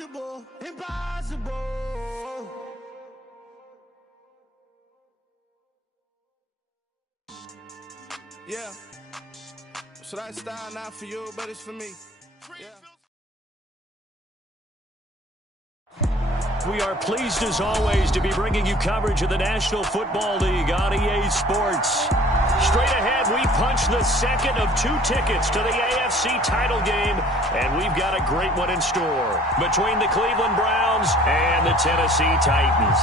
Impossible, impossible. Yeah. So that style not for you, but it's for me. Yeah. We are pleased as always to be bringing you coverage of the National Football League on EA Sports. Straight ahead, we punch the second of 2 tickets to the AFC title game, and we've got a great one in store between the Cleveland Browns and the Tennessee Titans.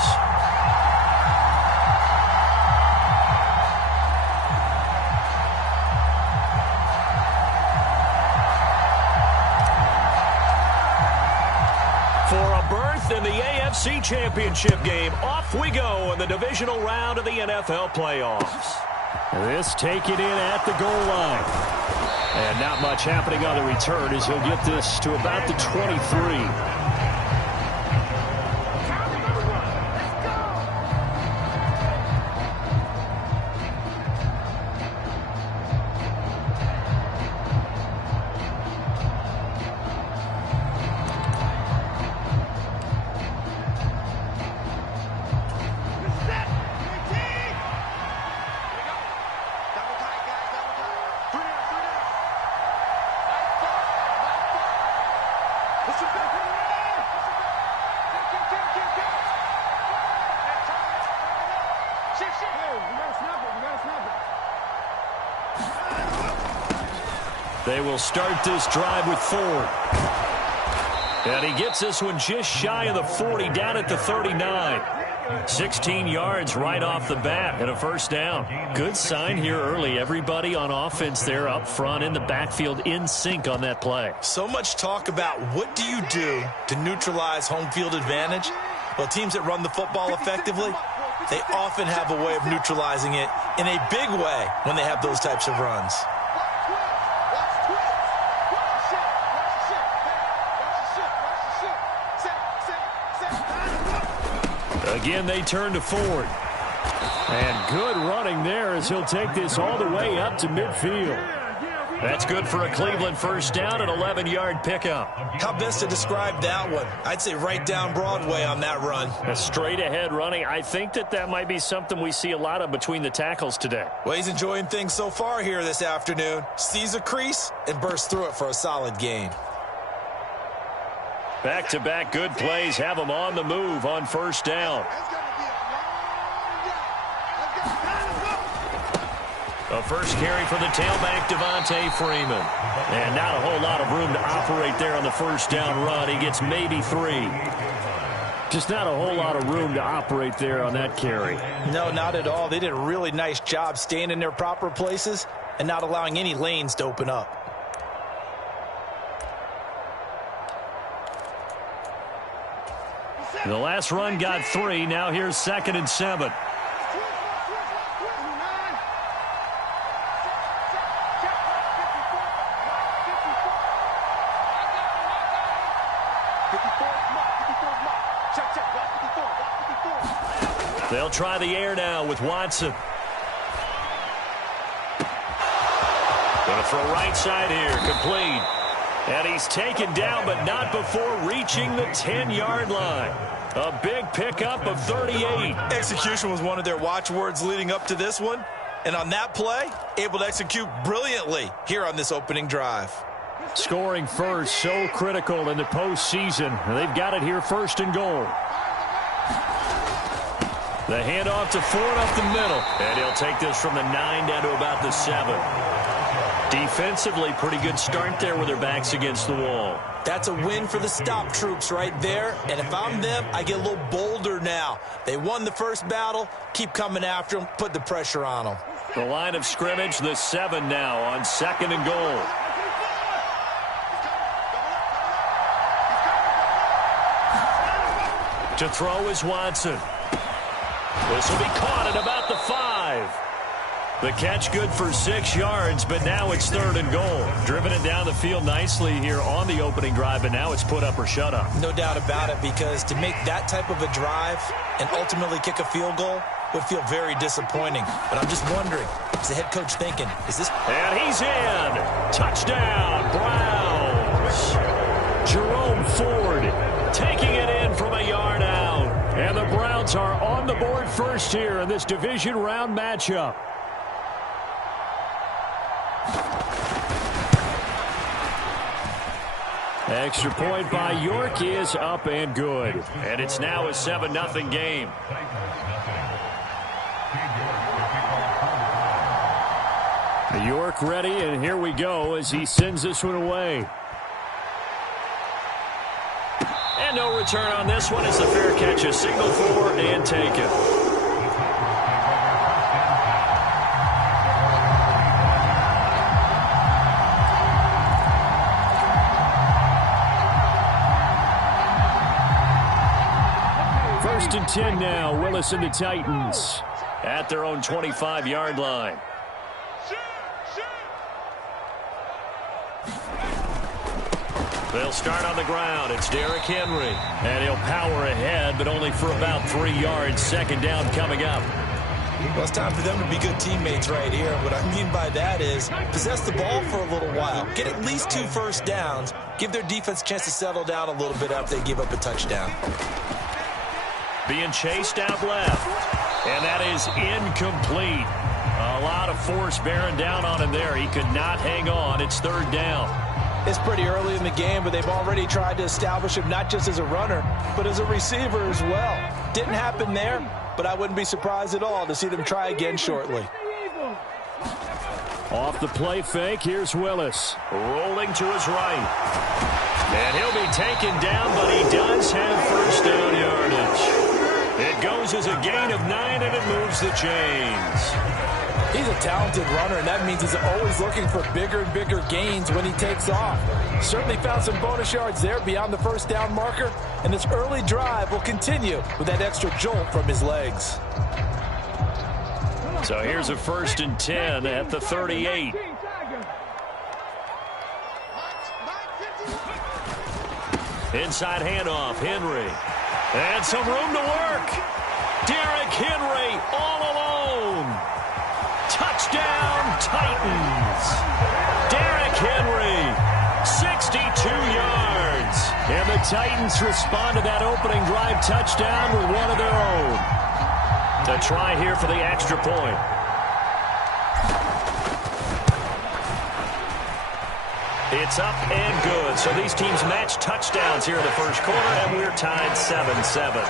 In the AFC Championship game, off we go in the divisional round of the NFL playoffs. This taken in at the goal line. And not much happening on the return as he'll get this to about the 23. They will start this drive with Ford. And he gets this one just shy of the 40, down at the 39. 16 yards right off the bat and a first down. Good sign here early. Everybody on offense there up front in the backfield in sync on that play. So much talk about what do you do to neutralize home field advantage? Well, teams that run the football effectively, they often have a way of neutralizing it in a big way when they have those types of runs. Again, they turn to Ford. And good running there as he'll take this all the way up to midfield. That's good for a Cleveland first down, an 11-yard pickup. How best to describe that one? I'd say right down Broadway on that run. A straight-ahead running. I think that might be something we see a lot of between the tackles today. Well, he's enjoying things so far here this afternoon. Sees a crease and bursts through it for a solid gain. Back-to-back good plays have them on the move on first down. A first carry for the tailback, Devontae Freeman. And not a whole lot of room to operate there on the first down run. He gets maybe 3. Just not a whole lot of room to operate there on that carry. No, not at all. They did a really nice job staying in their proper places and not allowing any lanes to open up. The last run got 3. Now here's 2nd and 7. They'll try the air now with Watson. Going to throw right side here, complete. And he's taken down, but not before reaching the 10-yard line. A big pickup of 38. Execution was one of their watchwords leading up to this one. And on that play, able to execute brilliantly here on this opening drive. Scoring first, so critical in the postseason. They've got it here, 1st and goal. The handoff to Ford up the middle. And he'll take this from the 9 down to about the 7. Defensively, pretty good start there with their backs against the wall. That's a win for the stop troops right there. And if I'm them, I get a little bolder now. They won the first battle. Keep coming after them. Put the pressure on them. The line of scrimmage, the 7 now on 2nd and goal. To throw is Watson. This will be caught at about the 5. The catch good for 6 yards, but now it's 3rd and goal. Driven it down the field nicely here on the opening drive, but now it's put up or shut up. No doubt about it, because to make that type of a drive and ultimately kick a field goal would feel very disappointing. But I'm just wondering, is the head coach thinking, is this... And he's in. Touchdown, Browns. Jerome Ford taking it in from a yard out. And the Browns are on the board first here in this division round matchup. Extra point by York is up and good. And it's now a 7-0 game. York ready, and here we go as he sends this one away. And no return on this one as the fair catch is signaled for and taken. First and 10 now, Willis and the Titans at their own 25-yard line. They'll start on the ground. It's Derrick Henry. And he'll power ahead, but only for about 3 yards. Second down coming up. Well, it's time for them to be good teammates right here. What I mean by that is possess the ball for a little while. Get at least 2 first downs. Give their defense a chance to settle down a little bit after they give up a touchdown. Being chased out left. And that is incomplete. A lot of force bearing down on him there. He could not hang on. It's third down. It's pretty early in the game, but they've already tried to establish him not just as a runner, but as a receiver as well. Didn't happen there, but I wouldn't be surprised at all to see them try again shortly. Off the play fake, here's Willis. Rolling to his right. And he'll be taken down, but he does have first down yardage. It goes as a gain of 9, and it moves the chains. He's a talented runner, and that means he's always looking for bigger and bigger gains when he takes off. Certainly found some bonus yards there beyond the first down marker, and this early drive will continue with that extra jolt from his legs. So here's a first and 10 at the 38. Inside handoff, Henry. And some room to work. Derrick Henry all alone. Touchdown, Titans. Derrick Henry, 62 yards. And the Titans respond to that opening drive touchdown with one of their own. To try here for the extra point. It's up and good. So these teams match touchdowns here in the first quarter, and we're tied 7-7.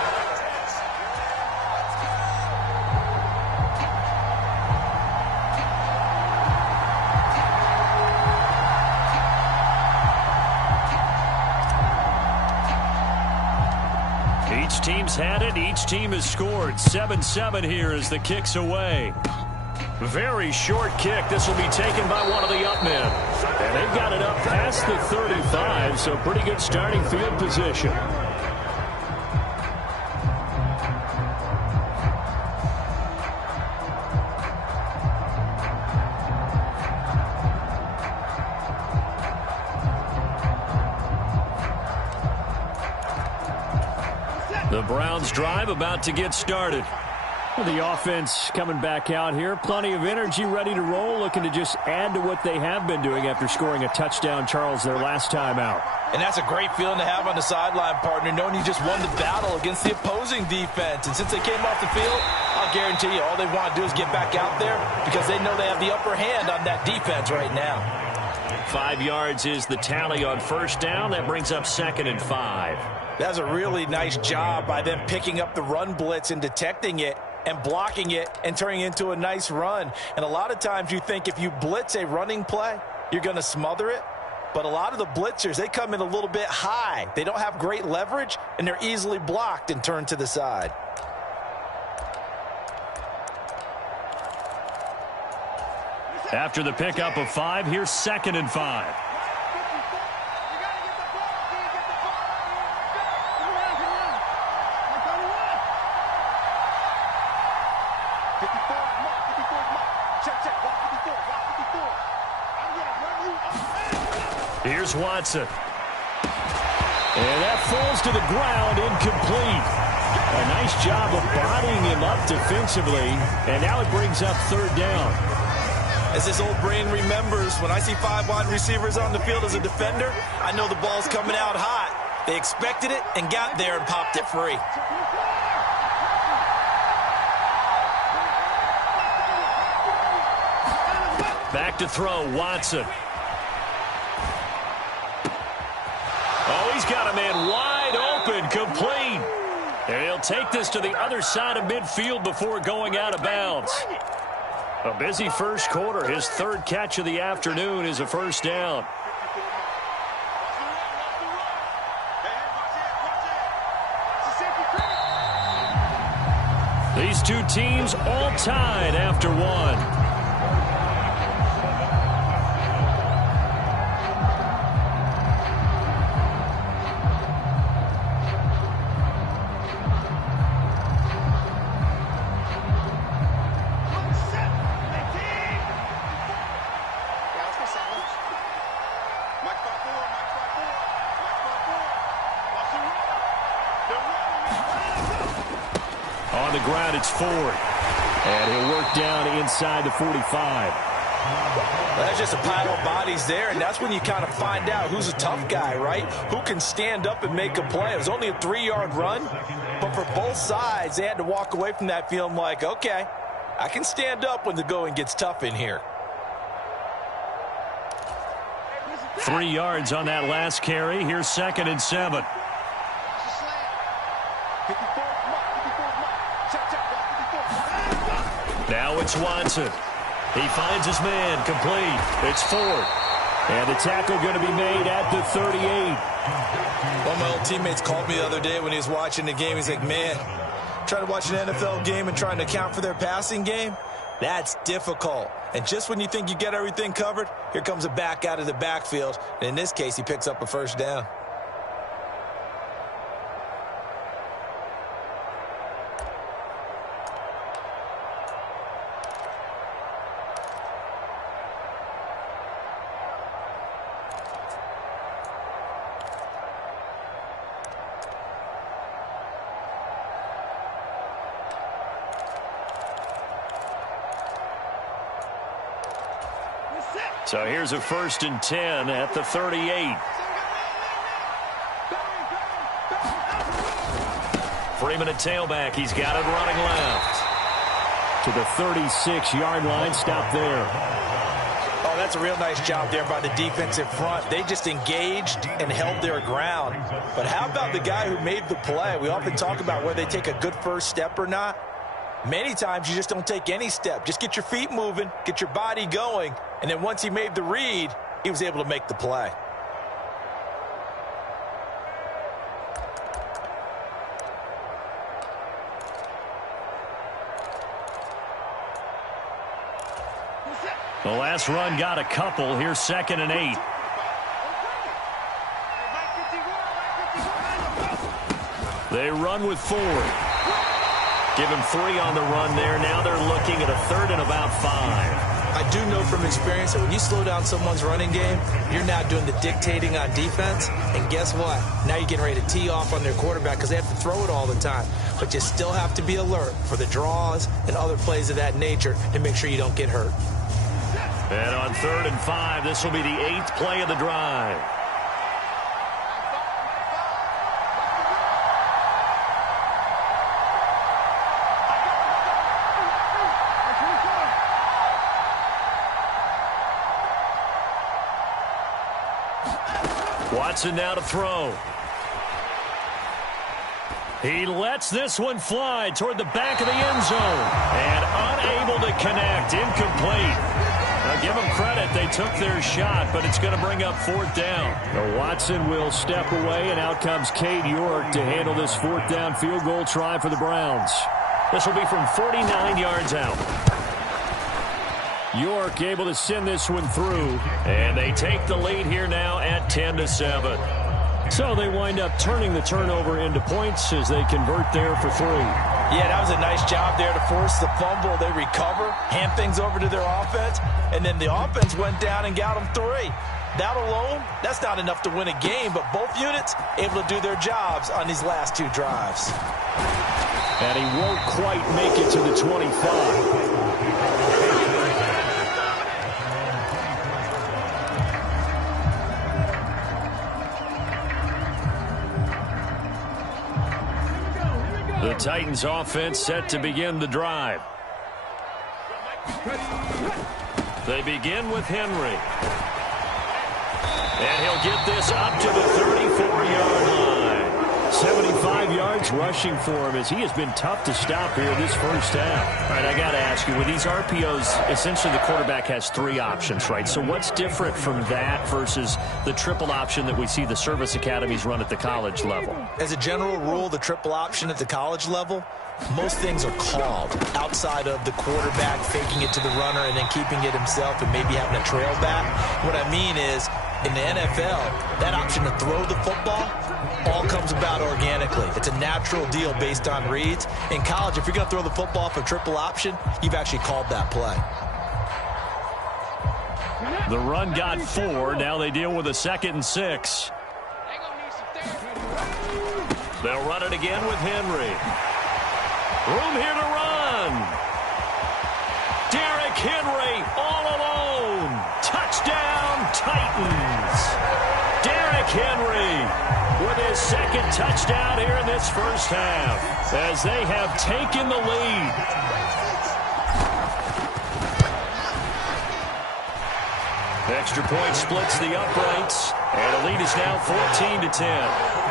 Each team's had it. Each team has scored. 7-7 here as the kick's away. Very short kick. This will be taken by one of the up men. And they've got it up past the 35, so pretty good starting field position. The Browns drive about to get started. The offense coming back out here. Plenty of energy, ready to roll, looking to just add to what they have been doing after scoring a touchdown, Charles, their last time out. And that's a great feeling to have on the sideline, partner, knowing you just won the battle against the opposing defense. And since they came off the field, I'll guarantee you all they want to do is get back out there because they know they have the upper hand on that defense right now. 5 yards is the tally on first down. That brings up 2nd and 5. That's a really nice job by them picking up the run blitz and detecting it and blocking it and turning it into a nice run. And a lot of times you think if you blitz a running play, you're going to smother it. But a lot of the blitzers, they come in a little bit high. They don't have great leverage, and they're easily blocked and turned to the side. After the pickup of 5, here's 2nd and 5. Here's Watson. And that falls to the ground, incomplete. A nice job of bodying him up defensively, and now it brings up 3rd down. As this old brain remembers, when I see 5 wide receivers on the field as a defender, I know the ball's coming out hot. They expected it and got there and popped it free. Back to throw, Watson. Oh, he's got a man wide open, complete. And he'll take this to the other side of midfield before going out of bounds. A busy first quarter. His third catch of the afternoon is a first down. These two teams all tied after one. On the ground, it's Ford. And he'll work down inside the 45. That's just a pile of bodies there, and that's when you kind of find out who's a tough guy, right? Who can stand up and make a play. It was only a 3-yard run, but for both sides, they had to walk away from that feeling like, okay, I can stand up when the going gets tough in here. 3 yards on that last carry. Here's 2nd and 7. Now it's Watson. He finds his man, complete. It's Ford. And the tackle going to be made at the 38. One of my old teammates called me the other day when he was watching the game. He's like, man, trying to watch an NFL game and trying to account for their passing game, that's difficult. And just when you think you get everything covered, here comes a back out of the backfield. And in this case, he picks up a first down. So here's a 1st and 10 at the 38. Freeman at tailback. He's got it running left. To the 36-yard line. Stop there. Oh, that's a real nice job there by the defensive front. They just engaged and held their ground. But how about the guy who made the play? We often talk about whether they take a good first step or not. Many times you just don't take any step. Just get your feet moving, get your body going, and then once he made the read, he was able to make the play. The last run got a couple. Here's 2nd and 8. They run with Ford. Give him 3 on the run there. Now they're looking at a 3rd and about 5. I do know from experience that when you slow down someone's running game, you're now doing the dictating on defense. And guess what? Now you're getting ready to tee off on their quarterback because they have to throw it all the time. But you still have to be alert for the draws and other plays of that nature to make sure you don't get hurt. And on 3rd and 5, this will be the 8th play of the drive. Watson now to throw. He lets this one fly toward the back of the end zone. And unable to connect. Incomplete. Now give them credit. They took their shot, but it's going to bring up 4th down. Now Watson will step away, and out comes Cade York to handle this 4th down field goal try for the Browns. This will be from 49 yards out. York able to send this one through. And they take the lead here now at 10-7. So they wind up turning the turnover into points as they convert there for 3. Yeah, that was a nice job there to force the fumble. They recover, hand things over to their offense, and then the offense went down and got them 3. That alone, that's not enough to win a game, but both units able to do their jobs on these last 2 drives. And he won't quite make it to the 25. Titans offense set to begin the drive. They begin with Henry. And he'll get this up to the 34-yard line. 75 yards rushing for him as he has been tough to stop here this first half. All right, I got to ask you, with these RPOs, essentially the quarterback has 3 options, right? So what's different from that versus the triple option that we see the service academies run at the college level? As a general rule, the triple option at the college level, most things are called outside of the quarterback faking it to the runner and then keeping it himself and maybe having a trail back. What I mean is, in the NFL, that option to throw the football all comes about organically. It's a natural deal based on reads. In college, if you're going to throw the football for triple option, you've actually called that play. The run got 4. Now they deal with a 2nd and 6. They'll run it again with Henry. Room here to run. Derrick Henry all alone. Touchdown, Titans. Derrick Henry with his 2nd touchdown here in this first half as they have taken the lead. Extra point splits the uprights, and the lead is now 14-10.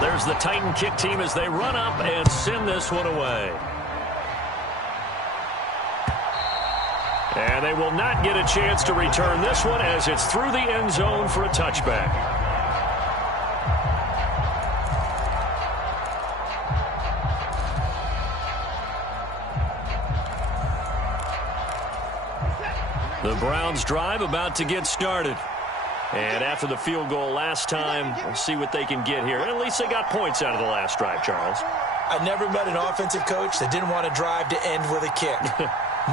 There's the Titan kick team as they run up and send this one away. And they will not get a chance to return this one as it's through the end zone for a touchback. The Browns drive about to get started. And after the field goal last time, we'll see what they can get here. At least they got points out of the last drive, Charles. I never met an offensive coach that didn't want to drive to end with a kick.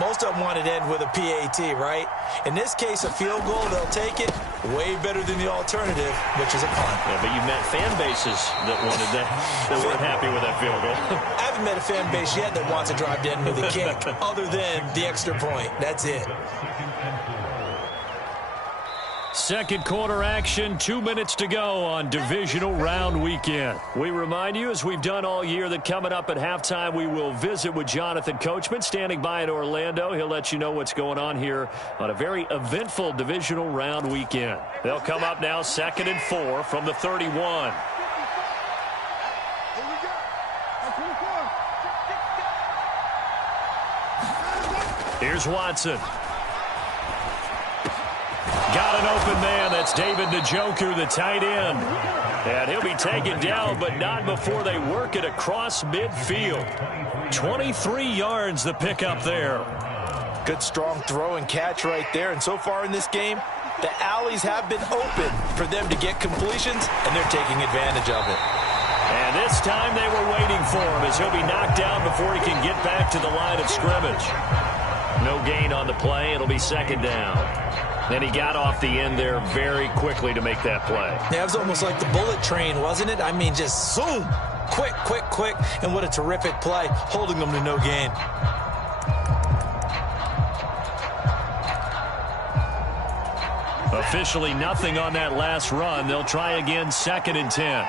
Most of them wanted to end with a PAT, right? In this case, a field goal, they'll take it. Way better than the alternative, which is a punt. Yeah, but you met fan bases that wanted that, that weren't happy with that field goal. I haven't met a fan base yet that wants to drive to end with a kick, other than the extra point. That's it. Second quarter action, 2 minutes to go on divisional round weekend. We remind you, as we've done all year, that coming up at halftime, we will visit with Jonathan Coachman, standing by in Orlando. He'll let you know what's going on here on a very eventful divisional round weekend. They'll come up now 2nd and 4 from the 31. Here's Watson. Got an open man. That's David Njoku, the tight end. And he'll be taken down, but not before they work it across midfield. 23 yards the pickup there. Good, strong throw and catch right there. And so far in this game, the alleys have been open for them to get completions, and they're taking advantage of it. And this time they were waiting for him as he'll be knocked down before he can get back to the line of scrimmage. No gain on the play. It'll be 2nd down. And he got off the end there very quickly to make that play. Yeah, it was almost like the bullet train, wasn't it? I mean, just zoom. Quick, quick, quick. And what a terrific play, holding them to no gain. Officially nothing on that last run. They'll try again 2nd and 10.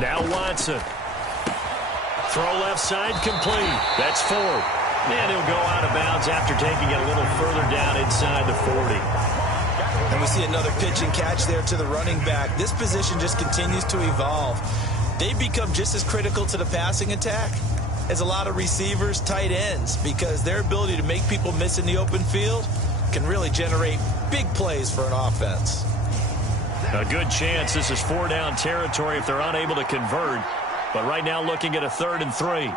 Now Watson. Throw left side complete. That's Ford. And he'll go out of bounds after taking it a little further down inside the 40. And we see another pitch and catch there to the running back. This position just continues to evolve. They become just as critical to the passing attack as a lot of receivers, tight ends, because their ability to make people miss in the open field can really generate big plays for an offense. A good chance this is 4-down territory if they're unable to convert. But right now looking at a 3rd and 3.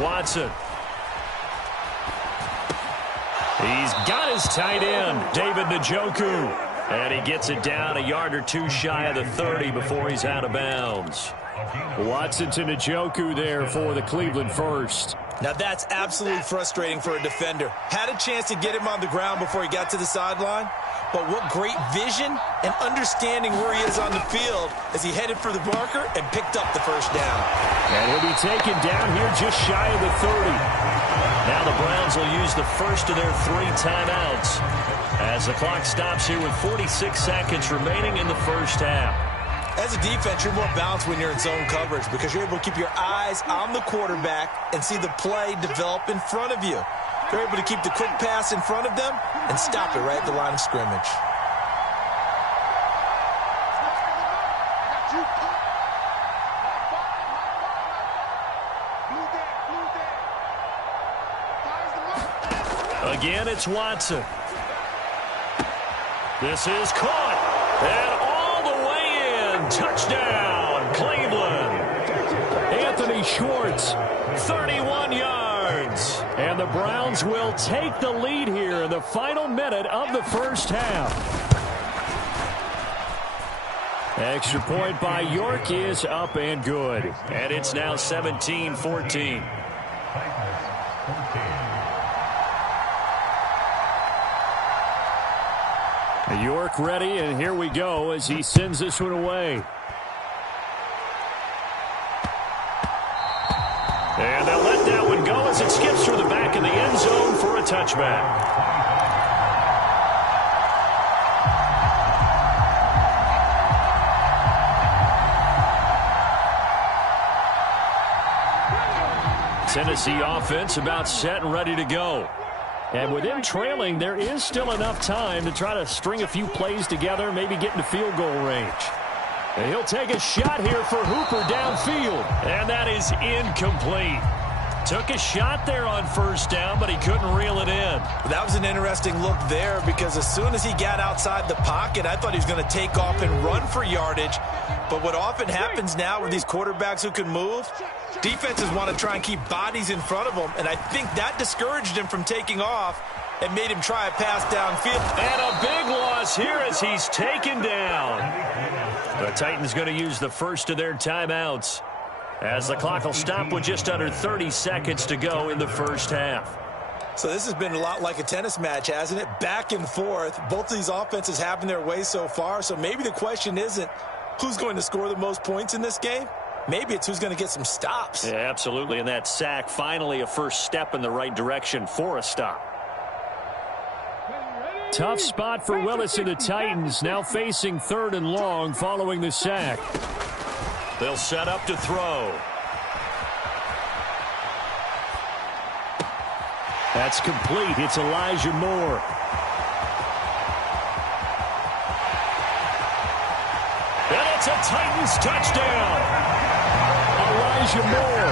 Watson. He's got his tight end, David Njoku. And he gets it down a yard or two shy of the 30 before he's out of bounds. Watson to Njoku there for the Cleveland first. Now that's absolutely frustrating for a defender. Had a chance to get him on the ground before he got to the sideline, but what great vision and understanding where he is on the field as he headed for the marker and picked up the first down. And he'll be taken down here just shy of the 30. Now the Browns will use the first of their 3 timeouts as the clock stops here with 46 seconds remaining in the first half. As a defense, you're more balanced when you're in zone coverage because you're able to keep your eyes on the quarterback and see the play develop in front of you. You're able to keep the quick pass in front of them and stop it right at the line of scrimmage. Again, it's Watson. This is caught. And all the way in. Touchdown, Cleveland. Anthony Schwartz, 31 yards. And the Browns will take the lead here in the final minute of the first half. Extra point by York is up and good. And it's now 17-14. York ready, and here we go as he sends this one away. And they'll let that one go as it skips through the back of the end zone for a touchback. Tennessee offense about set and ready to go. And with him trailing, there is still enough time to try to string a few plays together, maybe get into field goal range. And he'll take a shot here for Hooper downfield. And that is incomplete. Took a shot there on first down, but he couldn't reel it in. That was an interesting look there because as soon as he got outside the pocket, I thought he was going to take off and run for yardage. But what often happens now with these quarterbacks who can move, defenses want to try and keep bodies in front of them, and I think that discouraged him from taking off and made him try a pass downfield. And a big loss here as he's taken down. The Titans going to use the first of their timeouts as the clock will stop with just under 30 seconds to go in the first half. So this has been a lot like a tennis match, hasn't it? Back and forth. Both of these offenses having their way so far, so maybe the question isn't who's going to score the most points in this game. Maybe it's who's going to get some stops. Yeah, absolutely, and that sack finally a first step in the right direction for a stop. Tough spot for Willis and the Titans, now facing 3rd and long following the sack. They'll set up to throw. That's complete. It's Elijah Moore. And it's a Titans touchdown. Elijah Moore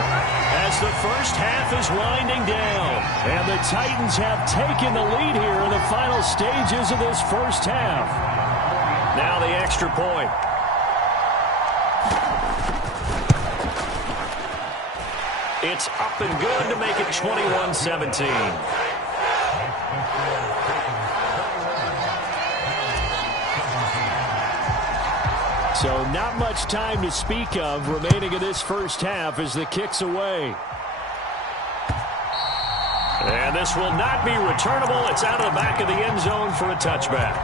as the first half is winding down. And the Titans have taken the lead here in the final stages of this first half. Now the extra point. It's up and good to make it 21-17. So not much time to speak of remaining in this first half as the kick's away. And this will not be returnable. It's out of the back of the end zone for a touchback.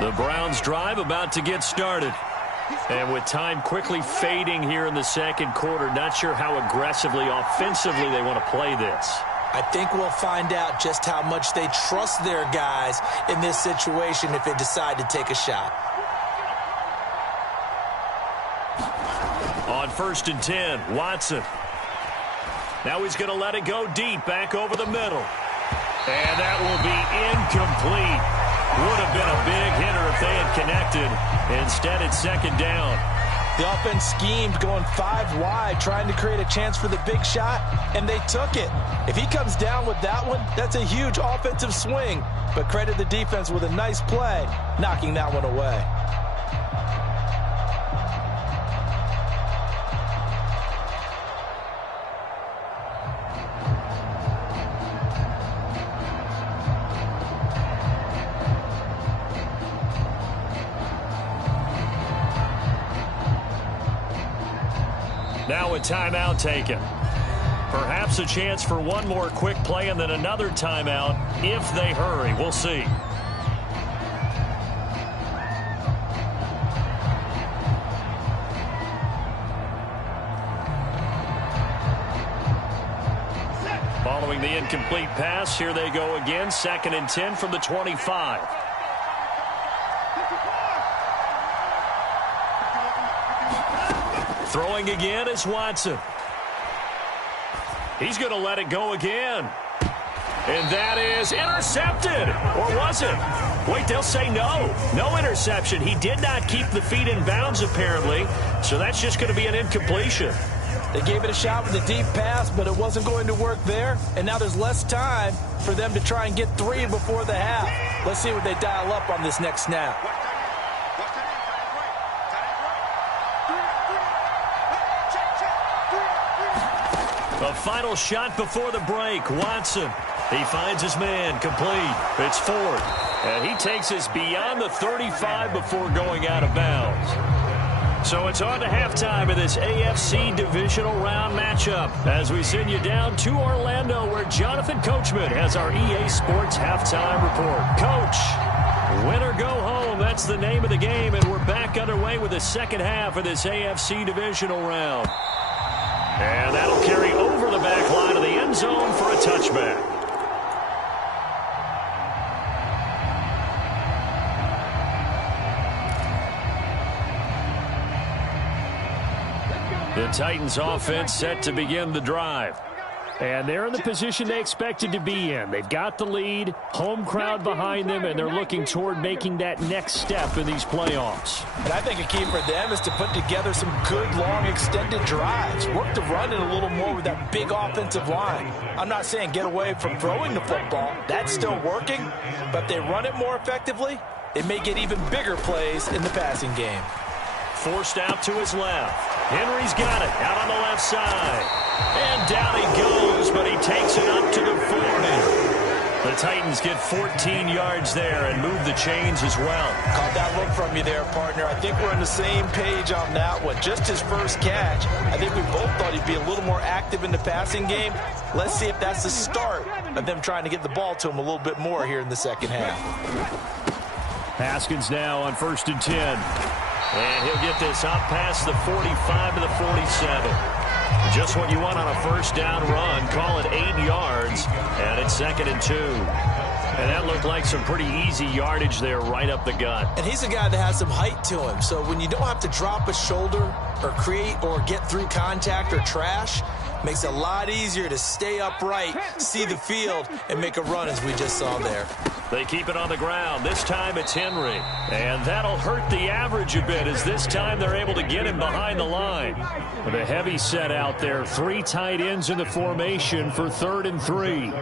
The Browns drive about to get started. And with time quickly fading here in the second quarter, not sure how aggressively, offensively they want to play this. I think we'll find out just how much they trust their guys in this situation if they decide to take a shot. On 1st and 10, Watson. Now he's going to let it go deep, back over the middle. And that will be incomplete. Would have been a big hitter if they had connected. Instead, it's 2nd down. The offense schemed going 5 wide, trying to create a chance for the big shot, and they took it. If he comes down with that one, that's a huge offensive swing. But credit the defense with a nice play, knocking that one away. Now a timeout taken. Perhaps a chance for one more quick play and then another timeout if they hurry. We'll see. Following the incomplete pass, here they go again. 2nd and 10 from the 25. Throwing again is Watson. He's going to let it go again. And that is intercepted. Or was it? Wait, they'll say no. No interception. He did not keep the feet in bounds, apparently. So that's just going to be an incompletion. They gave it a shot with a deep pass, but it wasn't going to work there. And now there's less time for them to try and get 3 before the half. Let's see what they dial up on this next snap. A final shot before the break. Watson. He finds his man. Complete. It's 4th. And he takes us beyond the 35 before going out of bounds. So it's on to halftime of this AFC divisional round matchup as we send you down to Orlando where Jonathan Coachman has our EA Sports halftime report. Coach, win or go home. That's the name of the game, and we're back underway with the second half of this AFC divisional round. And that'll carry over the back line of the end zone for a touchback. The Titans offense set to begin the drive. And they're in the position they expected to be in. They've got the lead, home crowd behind them, and they're looking toward making that next step in these playoffs. And I think a key for them is to put together some good, long, extended drives. Work the run in a little more with that big offensive line. I'm not saying get away from throwing the football. That's still working. But if they run it more effectively, it may get even bigger plays in the passing game. Forced out to his left. Henry's got it out on the left side. And down he goes, but he takes it up to the 40. The Titans get 14 yards there and move the chains as well. Caught that look from you there, partner. I think we're on the same page on that one. Just his first catch. I think we both thought he'd be a little more active in the passing game. Let's see if that's the start of them trying to get the ball to him a little bit more here in the second half. Haskins now on 1st and 10. And he'll get this up past the 45 to the 47. Just what you want on a first down run. Call it 8 yards. And it's 2nd and 2. And that looked like some pretty easy yardage there right up the gut. And he's a guy that has some height to him. So when you don't have to drop a shoulder or create or get through contact or trash, makes it a lot easier to stay upright, see the field, and make a run as we just saw there. They keep it on the ground. This time it's Henry. And that'll hurt the average a bit as this time they're able to get him behind the line. With a heavy set out there, 3 tight ends in the formation for 3rd and 3.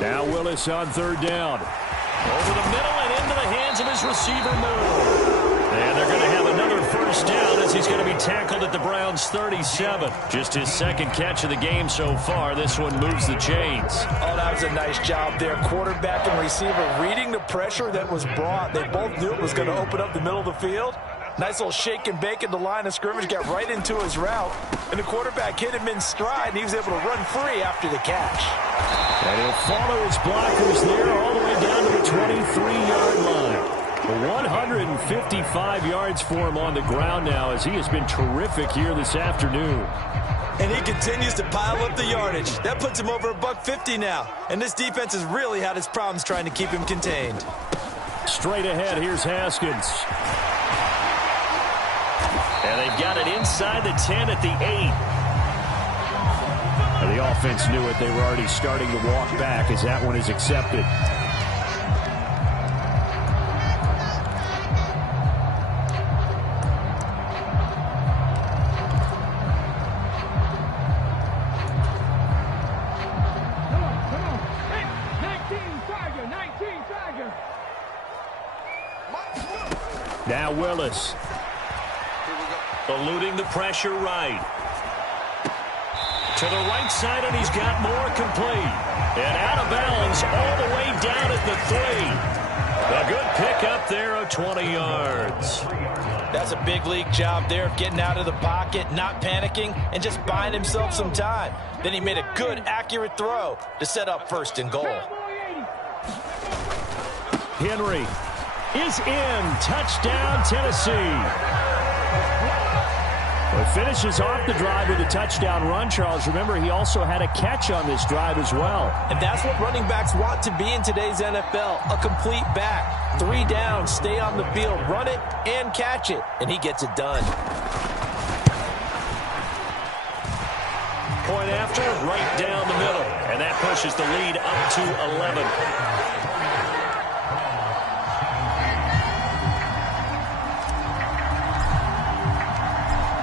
Now Willis on 3rd down. Over the middle and into the hands of his receiver, Moore. And they're going to have another first down as he's going to be tackled at the Browns' 37. Just his 2nd catch of the game so far. This one moves the chains. Oh, that was a nice job there. Quarterback and receiver reading the pressure that was brought. They both knew it was going to open up the middle of the field. Nice little shake and bake at the line of scrimmage, got right into his route. And the quarterback hit him in stride, and he was able to run free after the catch. And he'll follow his blockers there all the way down to the 23-yard line. 155 yards for him on the ground now as he has been terrific here this afternoon. And he continues to pile up the yardage. That puts him over $150 now. And this defense has really had its problems trying to keep him contained. Straight ahead, here's Haskins. And they've got it inside the 10 at the 8. And the offense knew it. They were already starting to walk back as that one is accepted. Now Willis. Eluding the pressure right. To the right side, and he's got more complete. And out of bounds all the way down at the 3. A good pickup there of 20 yards. That's a big league job there of getting out of the pocket, not panicking, and just buying himself some time. Then he made a good, accurate throw to set up 1st and goal. Henry is in. Touchdown, Tennessee. Well, finishes off the drive with a touchdown run, Charles. Remember, he also had a catch on this drive as well. And that's what running backs want to be in today's NFL, a complete back. 3 down, stay on the field, run it, and catch it. And he gets it done. Point after, right down the middle. And that pushes the lead up to 11.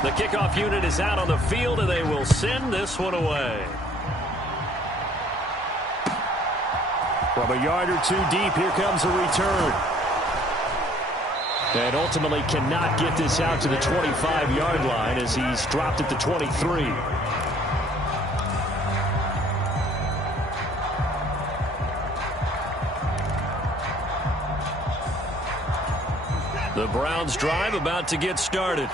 The kickoff unit is out on the field, and they will send this one away. From a yard or 2 deep, here comes a return. And ultimately cannot get this out to the 25-yard line as he's dropped at the 23. The Browns drive about to get started.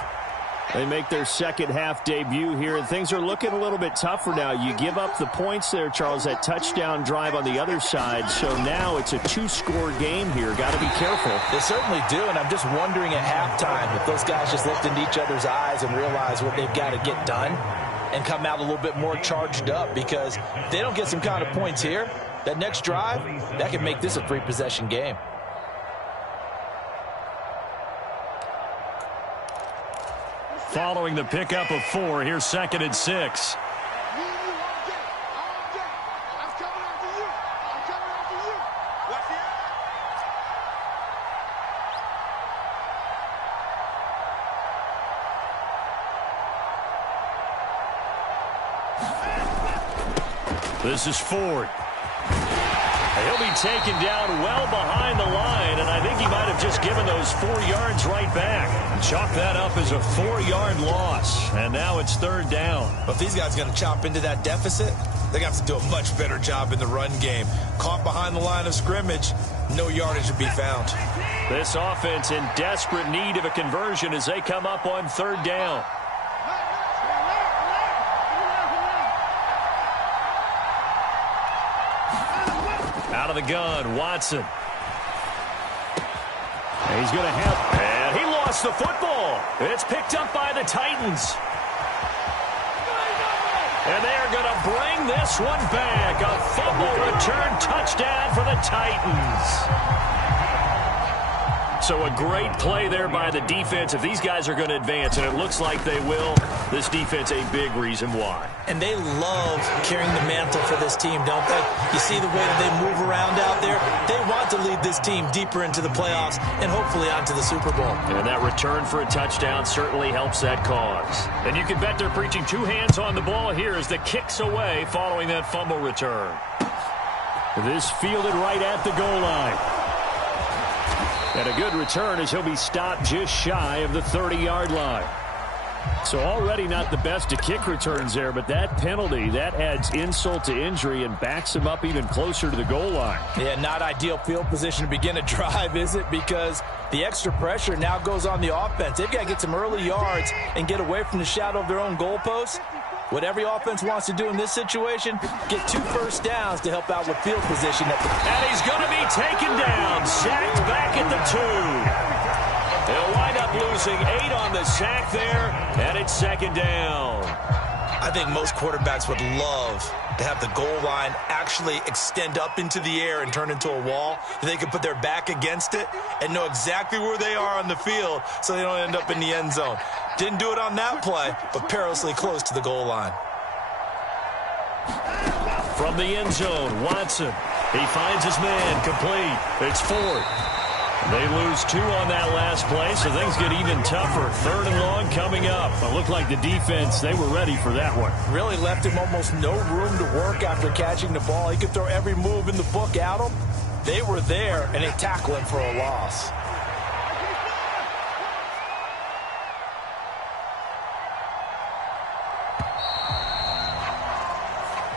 They make their second half debut here, and things are looking a little bit tougher now. You give up the points there, Charles, that touchdown drive on the other side. So now it's a 2-score game here. Got to be careful. They certainly do, and I'm just wondering at halftime if those guys just looked into each other's eyes and realized what they've got to get done and come out a little bit more charged up, because if they don't get some kind of points here, that next drive, that could make this a 3-possession game. Following the pickup of 4, here's 2nd and 6. This is Ford. He'll be taken down well behind the line, and I think he might have just given those 4 yards right back. Chalk that up as a 4-yard loss, and now it's 3rd down. But if these guys are going to chop into that deficit, they're going to have to do a much better job in the run game. Caught behind the line of scrimmage, no yardage to be found. This offense in desperate need of a conversion as they come up on 3rd down. Out of the gun, Watson. He's going to have, and he lost the football. It's picked up by the Titans. And they are going to bring this one back. A fumble return touchdown for the Titans. So a great play there by the defense. If these guys are going to advance, and it looks like they will, this defense a big reason why. And they love carrying the mantle for this team, don't they? You see the way that they move around out there? They want to lead this team deeper into the playoffs and hopefully onto the Super Bowl. And that return for a touchdown certainly helps that cause. And you can bet they're preaching 2 hands on the ball here as the kick's away following that fumble return. This fielded right at the goal line. And a good return as he'll be stopped just shy of the 30-yard line. So already not the best of kick returns there, but that penalty, that adds insult to injury and backs him up even closer to the goal line. Yeah, not ideal field position to begin a drive, is it? Because the extra pressure now goes on the offense. They've got to get some early yards and get away from the shadow of their own goalposts. What every offense wants to do in this situation, get 2 first downs to help out with field position. And he's going to be taken down, sacked back at the 2. They'll wind up losing 8 on the sack there, and it's 2nd down. I think most quarterbacks would love to have the goal line actually extend up into the air and turn into a wall. They can put their back against it and know exactly where they are on the field so they don't end up in the end zone. Didn't do it on that play, but perilously close to the goal line. From the end zone, Watson. He finds his man, complete. It's Ford. They lose 2 on that last play, so things get even tougher. 3rd and long coming up. It looked like the defense, they were ready for that one. Really left him almost no room to work after catching the ball. He could throw every move in the book at him. They were there, and they tackle him for a loss.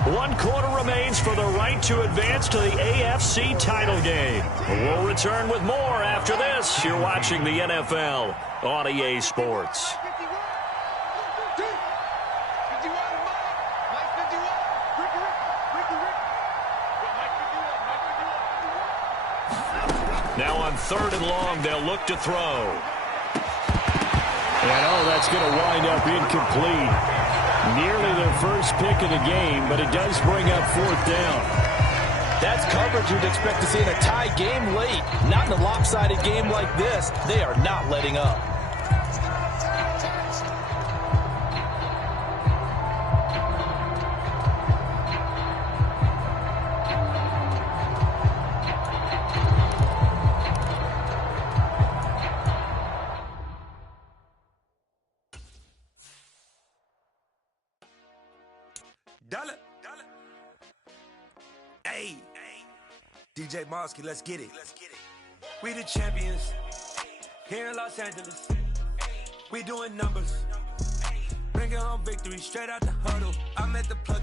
1 quarter remains for the right to advance to the AFC title game. We'll return with more after this. You're watching the NFL on EA Sports. Now on 3rd and long, they'll look to throw. And that's going to wind up incomplete. Nearly their first pick of the game, but it does bring up 4th down. That's coverage you'd expect to see in a tie game late. Not in a lopsided game like this. They are not letting up. Hey, DJ Mosky, let's get it. We the champions here in Los Angeles. We doing numbers, bringing home victory straight out the huddle. I'm at the plug.